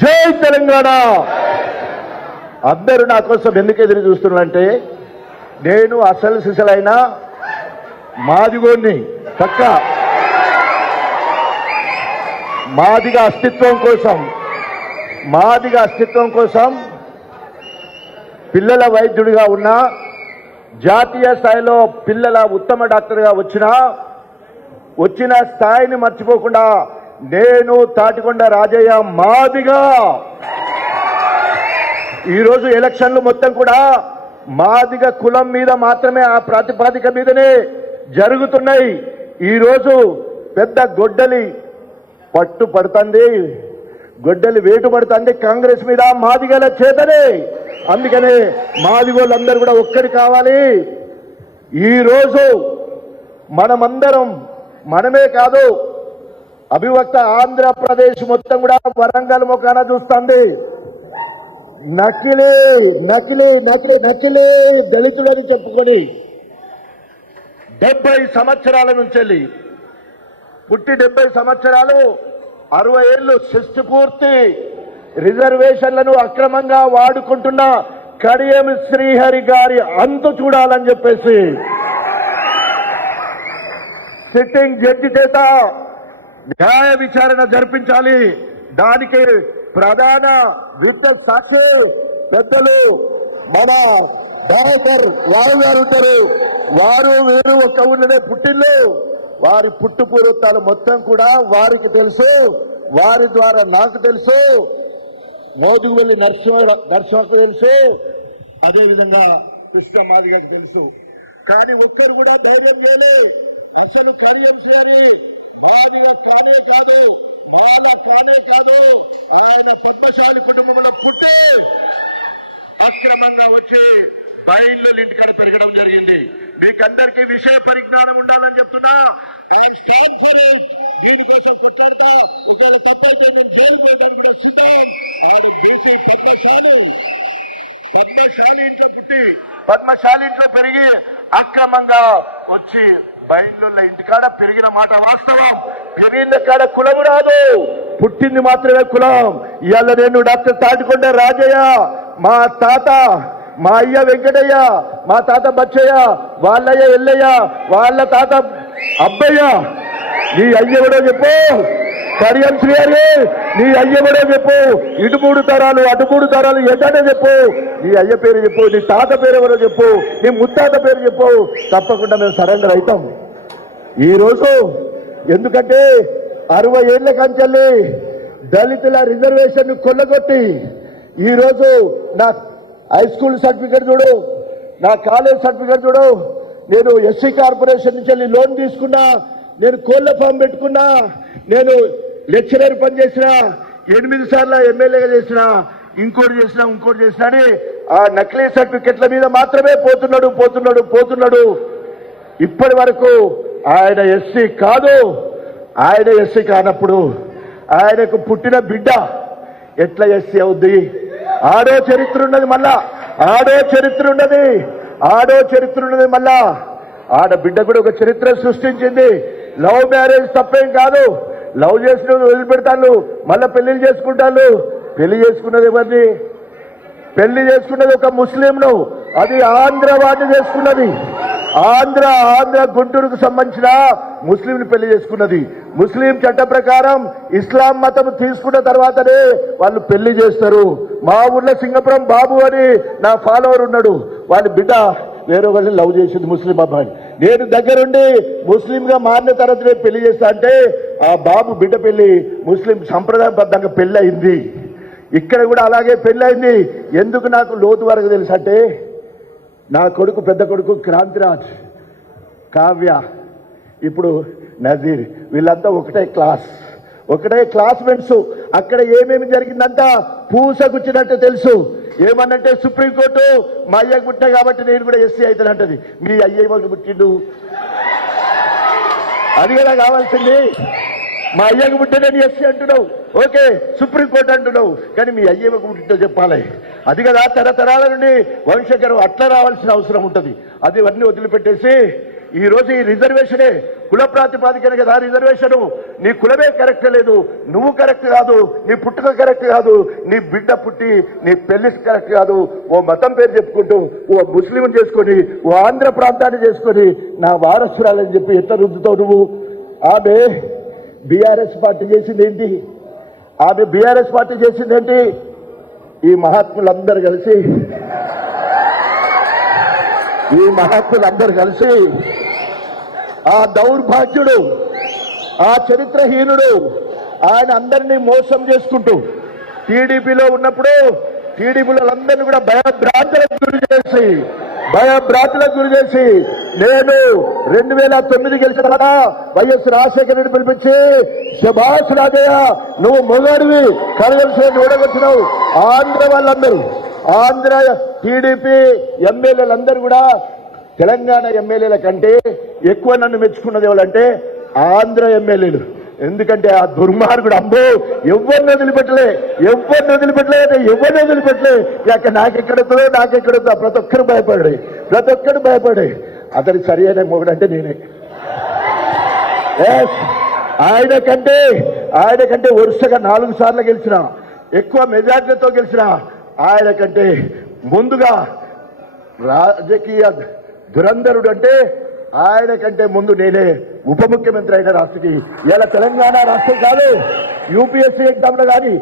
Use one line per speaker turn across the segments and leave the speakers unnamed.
జై తెలంగాణ. అందరూ నా కోసం ఎందుకు ఎదురు చూస్తున్నారంటే నేను అసలు సిసలైన మాదిగోని పక్క. మాదిగ అస్తిత్వం కోసం మాదిగ అస్తిత్వం కోసం పిల్లల వైద్యుడిగా ఉన్న జాతీయ స్థాయిలో పిల్లల ఉత్తమ డాక్టర్గా వచ్చిన వచ్చిన స్థాయిని మర్చిపోకుండా నేను తాటికొండ రాజయ్య మాదిగా. ఈరోజు ఎలక్షన్లు మొత్తం కూడా మాదిగ కులం మీద మాత్రమే ఆ ప్రాతిపాదిక మీదనే జరుగుతున్నాయి. ఈరోజు పెద్ద గొడ్డలి పట్టు పడుతుంది. గొడ్డలి వేటు పడుతుంది కాంగ్రెస్ మీద మాదిగల చేతనే. అందుకనే మాదిగోళ్ళందరూ కూడా ఒక్కటి కావాలి. ఈరోజు మనమందరం మనమే కాదు అభివక్త ఆంధ్రప్రదేశ్ మొత్తం కూడా వరంగల్ ముఖాన చూస్తుంది. నకిలీ నకిలీ నకిలీ నకిలీ దళితులని చెప్పుకొని డెబ్బై సంవత్సరాల నుంచి వెళ్ళి పుట్టి డెబ్బై సంవత్సరాలు అరవై ఏళ్ళు షష్టి పూర్తి రిజర్వేషన్లను అక్రమంగా వాడుకుంటున్న కడియం శ్రీహరి గారి అంతు చూడాలని చెప్పేసి. సిట్టింగ్ జడ్జి చేత న్యాయ విచారణ జరిపించాలి. దానికి ప్రధాన విత్త సాక్షి పెద్దలు మన డైరెక్టర్ వారు గారు ఉంటారు. వారు వీరు ఒక ఉన్నదే పుట్టిల్లు. వారి పుట్టు పూర్వతాలు మొత్తం కూడా వారికి తెలుసు. వారి ద్వారా నాకు తెలుసు. మోదుగు వెళ్ళి నరసింహ నరసింహకు తెలుసు. అదేవిధంగా కృష్ణ మాదిగకు తెలుసు. కానీ ఒక్కరు కూడా ధైర్యం చేయలే. అసలు కరియంశ మాదిగ కానే కాదు బాగా కానే కాదు. ఆయన పద్మశాలి కుటుంబంలో పుట్టి అక్రమంగా వచ్చి బయళ్ళు ఇంటికాడ పెరగడం జరిగింది. మీకందరికీ విషయ పరిజ్ఞానం ఉండాలని చెప్తున్నా. ఐఎమ్ స్టాండ్ ఫర్ ఇట్ దీనికోసం కొట్లాడతా ఒకవేళ తప్పైతే నేను జైలు వేయడానికి కూడా సిద్ధం. ఆడు బీసీ పద్మశాలి. పద్మశాలి ఇంట్లో పుట్టి పద్మశాలి ఇంట్లో పెరిగి అక్రమంగా వచ్చి బయలుల ఇంటికాడ పెరిగిన మాట వాస్తవం. పెరిగిన కాడ కులము రాదు. పుట్టింది మాత్రమే కులం. ఇవాళ నేను డాక్టర్ తాటికొండ రాజయ్య. మా తాత మా అయ్య వెంకటయ్య మా తాత బచ్చయ్య వాళ్ళయ్య ఎల్లయ్య వాళ్ళ తాత అబ్బయ్య. నీ అయ్యవడో చెప్పు. కడియం శ్రీహరి నీ అయ్యవడో చెప్పు. ఇటు మూడు తరాలు అటు మూడు తరాలు ఎటనే చెప్పు. నీ అయ్య పేరు చెప్పు నీ తాత పేరు ఎవరో చెప్పు నీ ముత్తాత పేరు చెప్పు. తప్పకుండా మేము సరెండర్ అవుతాం. ఈరోజు ఎందుకంటే అరవై ఏళ్ళ కంచెల్లి దళితుల రిజర్వేషన్ కొల్లగొట్టి ఈరోజు నా హై స్కూల్ సర్టిఫికేట్ చూడు నా కాలేజ్ సర్టిఫికేట్ చూడు నేను ఎస్సీ కార్పొరేషన్ నుంచి వెళ్ళి లోన్ తీసుకున్నా నేను కోళ్ళ ఫామ్ పెట్టుకున్నా నేను లెక్చరర్ పనిచేసిన ఎనిమిది సార్లు ఎమ్మెల్యేగా చేసిన ఇంకోటి చేసిన ఇంకోటి చేసిన అని ఆ నకిలీ సర్టిఫికెట్ల మీద మాత్రమే పోతున్నాడు పోతున్నాడు పోతున్నాడు. ఇప్పటి వరకు ఆయన ఎస్సీ కాదు. ఆయన ఎస్సీ కానప్పుడు ఆయనకు పుట్టిన బిడ్డ ఎట్లా ఎస్సీ అవుద్ది? ఆడో చరిత్ర ఉన్నది మళ్ళా ఆడో చరిత్ర ఉన్నది ఆడో చరిత్ర ఉన్నది మళ్ళా. ఆడ బిడ్డ కూడా ఒక చరిత్ర సృష్టించింది. లవ్ మ్యారేజ్ తప్పేం కాదు. లవ్ చేసిన వదిలిపెడతాను మళ్ళీ పెళ్ళి చేసుకుంటాను. పెళ్ళి చేసుకున్నది ఎవరిని పెళ్ళి చేసుకున్నది ఒక ముస్లింను. అది ఆంధ్ర వాడిని చేసుకున్నది. ఆంధ్ర ఆంధ్ర గుంటూరుకు సంబంధించిన ముస్లింని పెళ్ళి చేసుకున్నది. ముస్లిం చట్ట ప్రకారం ఇస్లాం మతం తీసుకున్న తర్వాతనే వాళ్ళు పెళ్ళి చేస్తారు. మా ఊర్లో సింగపురం బాబు అని నా ఫాలోవర్ ఉన్నాడు. వాళ్ళ బిడ్డ వేరే వాళ్ళని లవ్ చేసింది ముస్లిం అబ్బాయి నేను దగ్గరుండి ముస్లింగా మారిన తర్వాత నేను పెళ్ళి చేస్తా అంటే ఆ బాబు బిడ్డ పెళ్ళి ముస్లిం సంప్రదాయబద్ధంగా పెళ్ళి అయింది. ఇక్కడ కూడా అలాగే పెళ్ళైంది ఎందుకు నాకు లోతు వరకు తెలుసు అంటే నా కొడుకు పెద్ద కొడుకు క్రాంతిరాజ్ కావ్య ఇప్పుడు నజీర్ వీళ్ళంతా ఒకటే క్లాస్. ఒకటే క్లాస్మేట్స్ అక్కడ ఏమేమి జరిగిందంతా పూసగుచ్చినట్టు తెలుసు. ఏమన్నంటే సుప్రీంకోర్టు మా అయ్య గుట్ట కాబట్టి నేను కూడా ఎస్సీ అవుతానంటది మీ అయ్య పుట్టిండు? అది కదా కావాల్సింది. మా అయ్యకు పుట్టినని ఎస్సీ అంటున్నావు. ఓకే సుప్రీంకోర్టు అంటున్నావు. కానీ మీ అయ్యకు పుట్టిందో చెప్పాలి. అది కదా తరతరాల నుండి వంశకరం అట్లా రావాల్సిన అవసరం ఉంటుంది. అది ఇవన్నీ వదిలిపెట్టేసి ఈ రోజు ఈ రిజర్వేషనే కుల ప్రాతిపాదికన కదా రిజర్వేషన్. నీ కులమే కరెక్ట్ లేదు నువ్వు కరెక్ట్ కాదు నీ పుట్టుక కరెక్ట్ కాదు నీ బిడ్డ పుట్టి నీ పెళ్ళి కరెక్ట్ కాదు. ఓ మతం పేరు చెప్పుకుంటూ ఓ ముస్లిం చేసుకొని ఓ ఆంధ్ర ప్రాంతాన్ని చేసుకొని నా వారసురాలని చెప్పి ఎట్లా రుద్దుతావు నువ్వు? ఆమె బీఆర్ఎస్ పార్టీ చేసింది ఏంటి? ఆమె బీఆర్ఎస్ పార్టీ చేసింది ఏంటి? ఈ మహాత్ములందరూ కలిసి ఈ మహాత్ములందరూ కలిసి ఆ దౌర్భాగ్యుడు ఆ చరిత్రహీనుడు ఆయన అందరినీ మోసం చేసుకుంటూ టీడీపీలో ఉన్నప్పుడు టీడీపీలో అందరినీ కూడా భయభ్రాంతులకు గురి చేసి భయభ్రాంతులకు గురి చేసి నేను రెండు వేల తొమ్మిది గెలిచిన తర్వాత వైఎస్ రాజశేఖర రెడ్డి పిలిపించి శభాష్ రాజయ్య నువ్వు మొగాడివి కరగలిసి ఓడగొచ్చినావు ఆంధ్ర వాళ్ళందరూ ఆంధ్ర టీడీపీ ఎమ్మెల్యేలందరూ కూడా తెలంగాణ ఎమ్మెల్యేల కంటే ఎక్కువ నన్ను మెచ్చుకున్నది ఎవరంటే ఆంధ్ర ఎమ్మెల్యేలు. ఎందుకంటే ఆ దుర్మార్గుడు అమ్మో ఎవరిని వదిలిపెట్టలే ఎవరిని వదిలిపెట్టలే ఎవరిని వదిలిపెట్టలే. ఇక నాకెక్కడుతుందో నాకెక్కడుతుందో ప్రతి ఒక్కరు భయపడి ప్రతి ఒక్కరు భయపడి అతని సరి అయిన మొగుడంటే నేనే. ఆయన కంటే ఆయన కంటే వరుసగా నాలుగు సార్లు గెలిచిన ఎక్కువ మెజార్టీతో గెలిచిన ఆయన కంటే ముందుగా రాజకీయ దురంధరుడు అంటే ఆయన కంటే ముందు నేనే ఉప ముఖ్యమంత్రి అయిన రాష్ట్రకి. ఇలా తెలంగాణ రాష్ట్రం కాదు యూపీఎస్సీ ఎగ్జామ్లో కానీ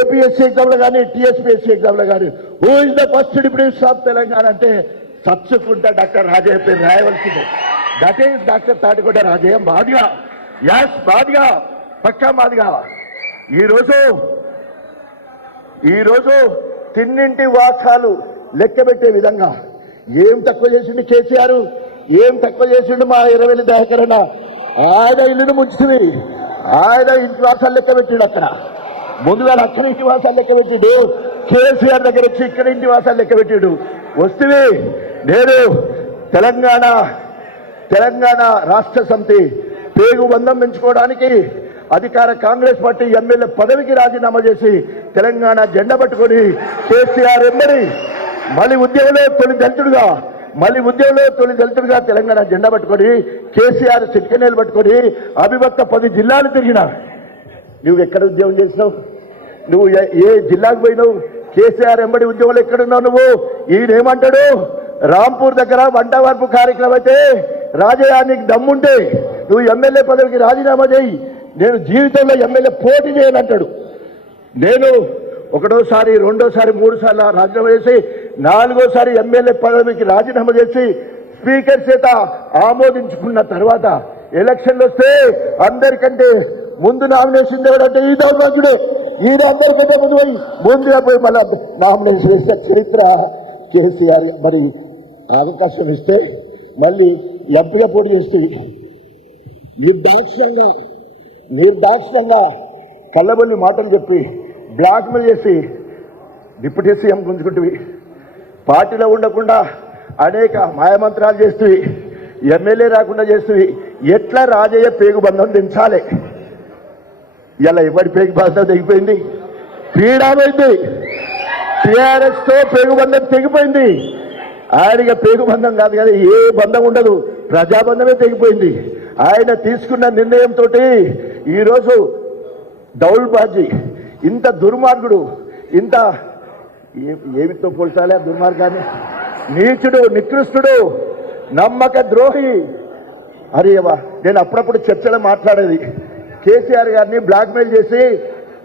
ఏపీఎస్సీ ఎగ్జామ్లో కానీ టీఎస్పీఎస్సీ ఎగ్జామ్లో కానీ. Who is the first deputy of Telangana అంటే తచ్చుకుంటా డాక్టర్ రాజయ్య పేరు రాయవలసిందే. That is doctor Thatikonda Rajaiah Madiga. As Madiga. పక్కా మాదిగా. ఈరోజు ఈరోజు తిన్నింటి వాసాలు లెక్కబెట్టే విధంగా ఏం తక్కువ చేసిండు కేసీఆర్? ఏం తక్కువ చేసిండు మా ఇరవై దయాకరణ ఆయన ఇల్లును ముంచుతుంది ఆయన ఇంటి వాసాలు లెక్క పెట్టిండు అక్కడ. ముందుగా అక్కడ ఇంటి వాసాలు లెక్క పెట్టిండు కేసీఆర్ దగ్గర వచ్చి ఇక్కడ ఇంటి వాసాలు లెక్క పెట్టిండు వస్తుంది నేను తెలంగాణ తెలంగాణ రాష్ట్ర సమితి పేగు బంధం పెంచుకోవడానికి అధికార కాంగ్రెస్ పార్టీ ఎమ్మెల్యే పదవికి రాజీనామా చేసి తెలంగాణ జెండా పట్టుకొని కేసీఆర్ ఎమ్మడి మళ్ళీ ఉద్యోగంలో తొలి దళితుడుగా మళ్ళీ ఉద్యోగంలో తొలి దళితుడుగా తెలంగాణ జెండా పట్టుకొని కేసీఆర్ చిట్కనేలు పట్టుకొని అవిభక్త పది జిల్లాలు తిరిగిన. నువ్వు ఎక్కడ ఉద్యోగం చేసినావు? నువ్వు ఏ- జిల్లాకు పోయినావు? కేసీఆర్ ఎంబడి ఉద్యోగులు ఎక్కడున్నావు నువ్వు? ఈయనేమంటాడు రాంపూర్ దగ్గర వంట వార్పు కార్యక్రమం అయితే రాజయానికి దమ్ముంటే నువ్వు ఎమ్మెల్యే పదవికి రాజీనామా చేయి. నేను జీవితంలో ఎమ్మెల్యే పోటీ చేయనంటాడు నేను ఒకటోసారి రెండోసారి మూడు సార్లు రాజీనామా చేసి నాలుగోసారి ఎమ్మెల్యే పదవికి రాజీనామా చేసి స్పీకర్ చేత ఆమోదించుకున్న తర్వాత ఎలక్షన్లు వస్తే అందరికంటే ముందు నామినేషన్ ఎవడంటే ఈ దౌర్భాగ్యుడే. ఈయన అందరికంటే ముందు పోయి ముందుగా పోయి మళ్ళీ నామినేషన్ వేసిన చరిత్ర కేసీఆర్ మరి అవకాశం ఇస్తే మళ్ళీ ఎంపీగా పోటీ చేస్తుంది నిర్దాక్ష్యంగా నిర్దాక్ష్యంగా కళ్ళబల్లి మాటలు చెప్పి బ్లాక్మెయిల్ చేసి డిప్యూటీ సీఎం గుంజుకుంటువి. పార్టీలో ఉండకుండా అనేక మాయమంత్రాలు చేస్తువి. ఎమ్మెల్యే రాకుండా చేస్తువి. ఎట్లా రాజయ్య పేగు బంధం దించాలి ఇలా ఎవరి పేగు బంధం తెగిపోయింది? పీడామైంది టీఆర్ఎస్తో తో తెగిపోయింది. ఆయనగా పేగు బంధం కాదు కదా ఏ బంధం ఉండదు. ప్రజాబంధమే తెగిపోయింది. ఆయన తీసుకున్న నిర్ణయంతో ఈరోజు దౌల్బాజీ ఇంత దుర్మార్గుడు ఇంత ఏ- ఏమితో పోల్చాలి ఆ దుర్మార్గాన్ని? నీచుడు నికృష్టుడు నమ్మక ద్రోహి. అరేవా నేను అప్పుడప్పుడు చర్చలో మాట్లాడేది. కేసీఆర్ గారిని బ్లాక్మెయిల్ చేసి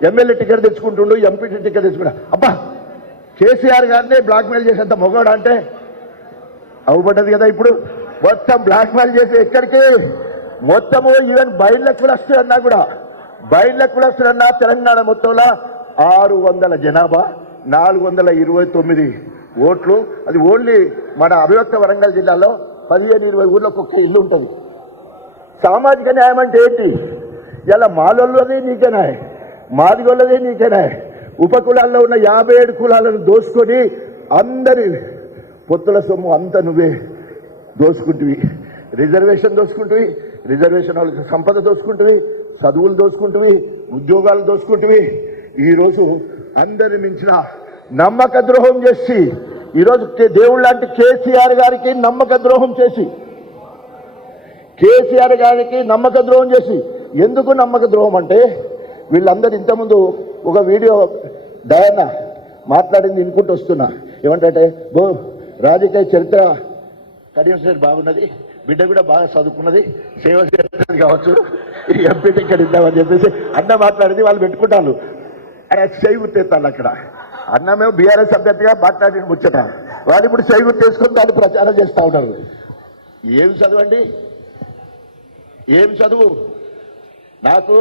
ఎమ్మెల్యే టికెట్ తెచ్చుకుంటుండు ఎంపీ టికెట్ తెచ్చుకున్నా అబ్బా కేసీఆర్ గారిని బ్లాక్మెయిల్ చేసేంత మొగోడు అంటే? అవుపడ్డది కదా ఇప్పుడు. మొత్తం బ్లాక్మెయిల్ చేసి ఎక్కడికి? మొత్తము ఈవెన్ బయళ్ళ కులస్తులు అన్నా కూడా బయళ్ళ కులస్తులు అన్నా తెలంగాణ మొత్తంలో ఆరు వందల జనాభా నాలుగు వందల ఇరవై తొమ్మిది ఓట్లు. అది ఓన్లీ మన అభివ్యక్త వరంగల్ జిల్లాలో పదిహేను ఇరవై ఊర్లకు ఒక్క ఇల్లు ఉంటుంది. సామాజిక న్యాయం అంటే ఏంటి? ఇలా మాలోళ్ళదే నీకే న్యాయం మాదిగొల్లది నీకే న్యాయం. ఉపకులాల్లో ఉన్న యాభై ఏడు కులాలను దోసుకొని అందరి పొత్తుల సొమ్ము అంతా నువ్వే దోసుకుంటువి. రిజర్వేషన్ దోసుకుంటువి రిజర్వేషన్ వాళ్ళకి సంపద దోసుకుంటువి చదువులు దోసుకుంటువి ఉద్యోగాలు దోసుకుంటువి. ఈరోజు అందరి మించిన నమ్మక ద్రోహం చేసి ఈరోజు దేవుడు లాంటి కేసీఆర్ గారికి నమ్మక ద్రోహం చేసి కేసీఆర్ గారికి నమ్మక ద్రోహం చేసి ఎందుకు నమ్మక ద్రోహం అంటే వీళ్ళందరూ ఇంతకుముందు ఒక వీడియో డయానా మాట్లాడింది వినుకుంటూ వస్తున్నా. ఏమంటే బో రాజకీయ చరిత్ర కడియం సార్ బాగున్నది. బిడ్డ కూడా బాగా చదువుకున్నది సేవ చేస్తుంది కావచ్చు. ఈ ఎంపీ టికెట్ ఇద్దామని చెప్పేసి అన్న మాట్లాడింది వాళ్ళు పెట్టుకుంటారు. ఆయన చేయి గుర్తెత్తాను అక్కడ. అన్నమేమో బీఆర్ఎస్ అభ్యర్థిగా మాట్లాడిన ముచ్చట. వాళ్ళు ఇప్పుడు చేయి గుర్తేసుకొని దాన్ని ప్రచారం చేస్తూ ఉన్నారు. ఏం చదవండి ఏం చదువు? నాకు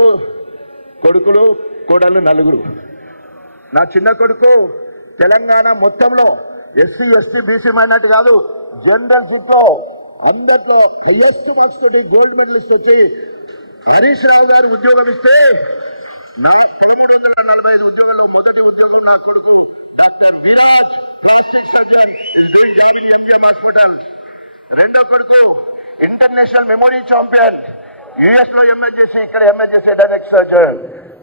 కొడుకులు కోడళ్ళు నలుగురు. నా చిన్న కొడుకు తెలంగాణ మొత్తంలో ఎస్సీ ఎస్టీ బీసీ మైనార్టీ కాదు జనరల్ ఫుడ్ అందరిలో హైయెస్ట్ మార్క్స్ తోటి గోల్డ్ మెడలిస్ట్ వచ్చి హరీష్ రావు గారు ఉద్యోగం ఇస్తే నా పదమూడు వందల నలభై ఐదు ఉద్యోగంలో మొదటి ఉద్యోగం నా కొడుకు doctor Viraj plastic surgeon is doing job in MPM hospital రెండో కొడుకు ఇంటర్నేషనల్ మెమోరీ ఛాంపియన్ యుఎస్లో ఎంఎస్ చేసి ఇక్కడ ఎంఎస్ చేసే డైరెక్ట్ సర్జన్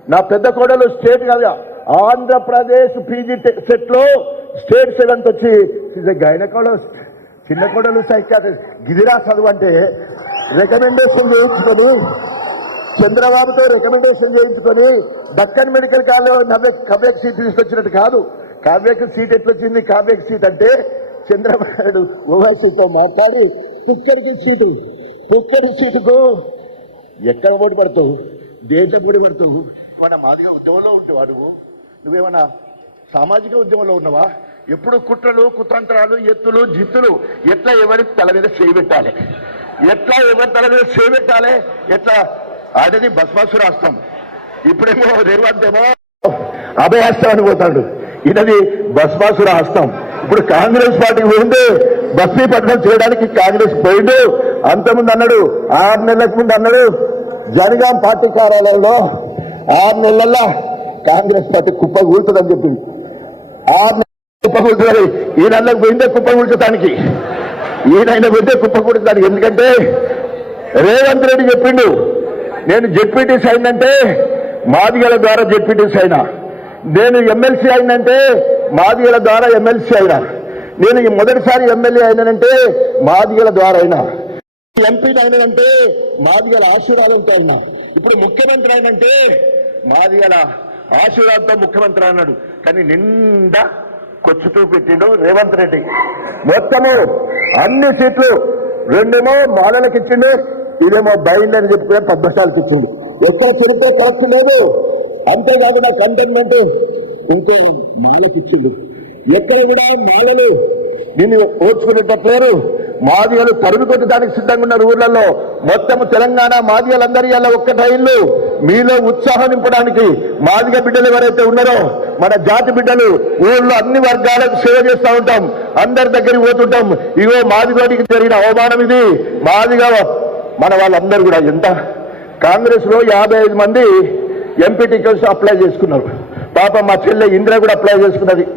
నా పెద్ద కోడలు స్టేట్ కదా ఆంధ్రప్రదేశ్ పీజీ సెట్లో స్టేట్ సెవెంత్ వచ్చి గైనకాలజిస్ట్ చిన్న కోడలు సైకాట్రిస్ట్. గిరిరా చదువు అంటే రికమెండేషన్ చేయించుకొని చంద్రబాబుతో రికమెండేషన్ చేయించుకొని దక్కన్ మెడికల్ కాలేజ్ నవ్య కవ్యకు సీట్ తీసుకొచ్చినట్టు కాదు. కావ్యకు సీట్ ఎట్లొచ్చింది? కావ్యకు సీట్ అంటే చంద్రబాబు ఓవైసీతో మాట్లాడి కుక్కడికి సీటు కుక్కడి సీటుకు ఎక్కడ పోటీ పడతావు? దేంట్లో పోటీ పడతావు? మన మాదిగా ఉద్యమంలో ఉంటేవాడు నువ్వేమన్నా సామాజిక ఉద్యమంలో ఉన్నవా? ఎప్పుడు కుట్రలు కుతంత్రాలు ఎత్తులు జిత్తులు ఎట్లా ఎవరి తల మీద చేయబెట్టాలి ఎట్లా ఎవరి తల మీద చేయబెట్టాలి ఎట్లా? ఆడది భస్మాసు రాస్తాం ఇప్పుడేమో రేవంత్ ఏమో అభయహస్తం పోతాడు. ఇదది భస్మాసుర హస్తం ఇప్పుడు కాంగ్రెస్ పార్టీ పోయింది భస్మీపట్నం చేయడానికి కాంగ్రెస్ పోయిండు. అంతకుముందు అన్నాడు ఆరు నెలలకు ముందు అన్నాడు జనగాం పార్టీ కార్యాలయంలో ఆరు నెలల్లో కాంగ్రెస్ పార్టీ కుప్ప కూలుతుందని చెప్పింది ఆరు కుప్ప కూలుతుంది ఈయన పోయిందే కుప్ప కూల్చడానికి ఈయన పోతే కుప్ప కూల్చడానికి ఎందుకంటే రేవంత్ రెడ్డి చెప్పిండు. నేను జెడ్పీటీసీ అయిందంటే మాదిగల ద్వారా జెడ్పీటీసీ అయినా. నేను ఎమ్మెల్సీ అయినంటే మాదిగల ద్వారా ఎమ్మెల్సీ అయినా. నేను ఈ మొదటిసారి ఎమ్మెల్యే అయినానంటే మాదిగల ద్వారా అయినా. ఎంపీ అయినంటే మాదిగల ఆశీర్వాదంతో అయినా. ఇప్పుడు ముఖ్యమంత్రి అయినంటే మాదిగల ఆశీర్వాదంతో ముఖ్యమంత్రి అన్నాడు కానీ నిండా కొచ్చుతూ పెట్టిండు రేవంత్ రెడ్డి. మొత్తము అన్ని సీట్లు రెండేమో మాలలకు ఇచ్చిండు ఇదేమో బయలుదేరి చెప్పుకునే పద్మశాలకు ఇచ్చింది ఎక్కడ చెబితే కరెక్ట్ లేదు. అంతేకాదు నా కంటైన్మెంట్ ఇంకో మాలకి ఇచ్చిండు. ఎక్కడ కూడా మాలలు నిన్ను ఓర్చుకునేటట్లేరు మాదిగలు తరుగు కొట్టడానికి సిద్ధంగా ఉన్నారు ఊర్లలో. మొత్తం తెలంగాణ మాదిగలందరి అలా ఒక్కట ఇల్లు. మీలో ఉత్సాహం నింపడానికి మాదిగ బిడ్డలు ఎవరైతే ఉన్నారో మన జాతి బిడ్డలు ఊళ్ళో అన్ని వర్గాలకు సేవ చేస్తూ ఉంటాం. అందరి దగ్గరికి పోతుంటాం. ఇగో మాదిగోడికి జరిగిన అవమానం ఇది. మాదిగా మన వాళ్ళందరూ కూడా ఎంత? కాంగ్రెస్లో యాభై ఐదు మంది ఎంపీ టికెట్స్ అప్లై చేసుకున్నారు. పాపం మా చెల్లె ఇంద్ర కూడా అప్లై చేసుకున్నది.